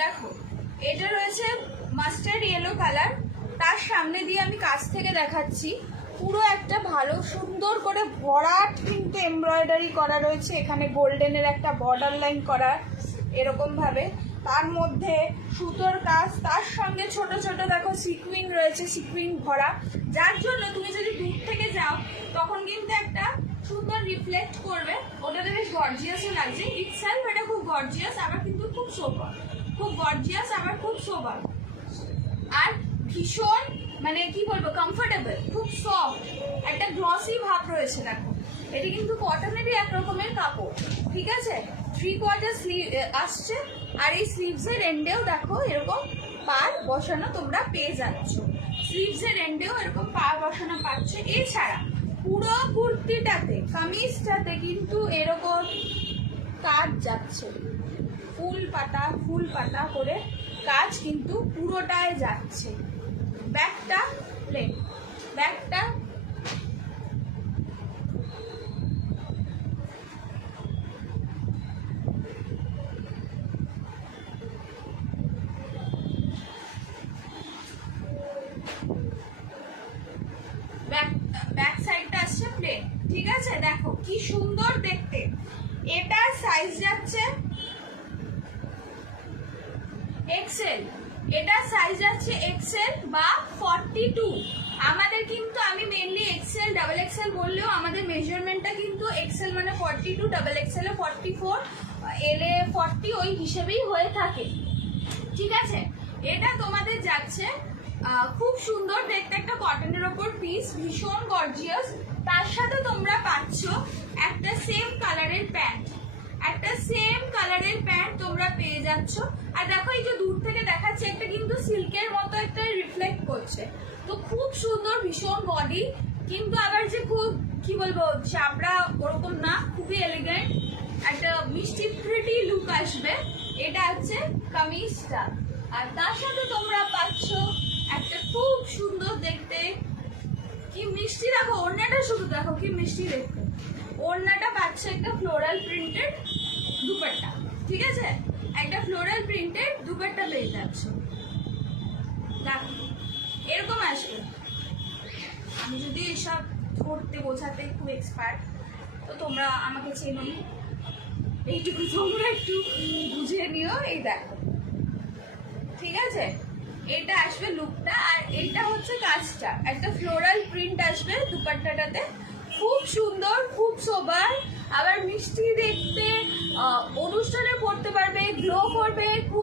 দেখো এটা রয়েছে মাস্টার্ড ইয়েলো কালার, তার সামনে দিয়ে আমি কাছ থেকে দেখাচ্ছি। পুরো একটা ভালো সুন্দর করে ভরাট কিন্তু এমব্রয়ডারি করা রয়েছে, এখানে গোল্ডেনের একটা বর্ডার লাইন করা এরকম ভাবে, তার মধ্যে সুতোর কাজ, তার সঙ্গে ছোট ছোট দেখো সিকুইন রয়েছে, সিকুইন ভরা, যার জন্য তুমি যদি দূর থেকে যাও তখন কিন্তু একটা সুন্দর রিফ্লেক্ট করবে, ওটাতে বেশ গর্জিয়াসও লাগছে। ইটসেলফ এটা খুব গর্জিয়াস, আবার কিন্তু খুব সোবার, খুব গর্জিয়াস আবার খুব সোবার, আর ভীষণ মানে কি বলবো কমফোর্টেবল, খুব সফট, একটা গ্লসি ভাব রয়েছে। দেখো এটা কিন্তু কটনেরই এক রকমের কাপড়, ঠিক আছে। 3/4 স্লিভ আসছে, আর এই স্লিভসের এন্ডেও দেখো এরকম পার বসানো তোমরা পেয়ে যাচ্ছ, স্লিভসের এন্ডেও এরকম পার বসানো পাচ্ছ। এছাড়া পুরো কুর্তিটাতে কামিজটাতে কিন্তু এরকম কাজ যাচ্ছে, ফুল পাতা করে কাজ কিন্তু পুরোটায় যাচ্ছে। ব্যাকটা প্লেন, ব্যাকটা ব্যাক সাইডটা আসছে প্লেন, ঠিক আছে। দেখো কি সুন্দর দেখতে, এটা সাইজ যাচ্ছে এক্সেল, এটা সাইজ আছে এক্সেল বা 42। আমাদের কিন্তু আমি মেনলি এক্সেল ডাবল এক্সেল বললেও আমাদের মেজারমেন্টটা কিন্তু এক্সেল মানে 42, ডাবল এক্সেল এ 44, এল এ 40 ওই হিসেবেই হয়ে থাকে, ঠিক আছে। এটা তোমাদের যাচ্ছে খুব সুন্দর দেখতে একটা কটনের ওপর পিস, ভীষণ গর্জিয়াস। তার সাথে তোমরা পাচ্ছ একটা সেম কালারের প্যান্ট, একটা সেম কালারের প্যান্ট তোমরা পেয়ে যাচ্ছ। আর দেখো এই যে দূর থেকে দেখাচ্ছে একটা কিন্তু সিল্কের মতো একটা রিফ্লেক্ট করছে, তো খুব সুন্দর, ভীষণ বডি, কিন্তু আবার যে খুব কি বলবো চাপড়া ওরকম না, খুবই এলিগেন্ট, একটা মিষ্টি প্রিটি লুক আসবে। এটা হচ্ছে কামিজটা, আর তার সাথে তোমরা পাচ্ছ একটা খুব সুন্দর দেখতে, কি মিষ্টি, দেখো ওড়নাটা শুধু দেখো কি মিষ্টি দেখতে, ওড়নাটা পাচ্ছে একটা ফ্লোরাল প্রিন্টেড দুপাট্টা, ঠিক আছে, একটা ফ্লোরাল প্রিন্টেড দুপাট্টা পেয়ে যাচ্ছ। দেখো এরকম আসবে, আমি যদি এসব ধরতে বোঝাতে খুব এক্সপার্ট, তো তোমরা আমাকে চেনো, এইটুকু তোমরা একটু বুঝে নিও। এই দেখো, ঠিক আছে, এটা আসবে লুকটা, আর এটা হচ্ছে কাজটা, একটা ফ্লোরাল প্রিন্ট আসবে দুপাট্টাটাতে, খুব সুন্দর, খুব সোবার, আবার মিষ্টি দেখতে, অনুষ্ঠানে পরতে পারবে, গ্লো করবে।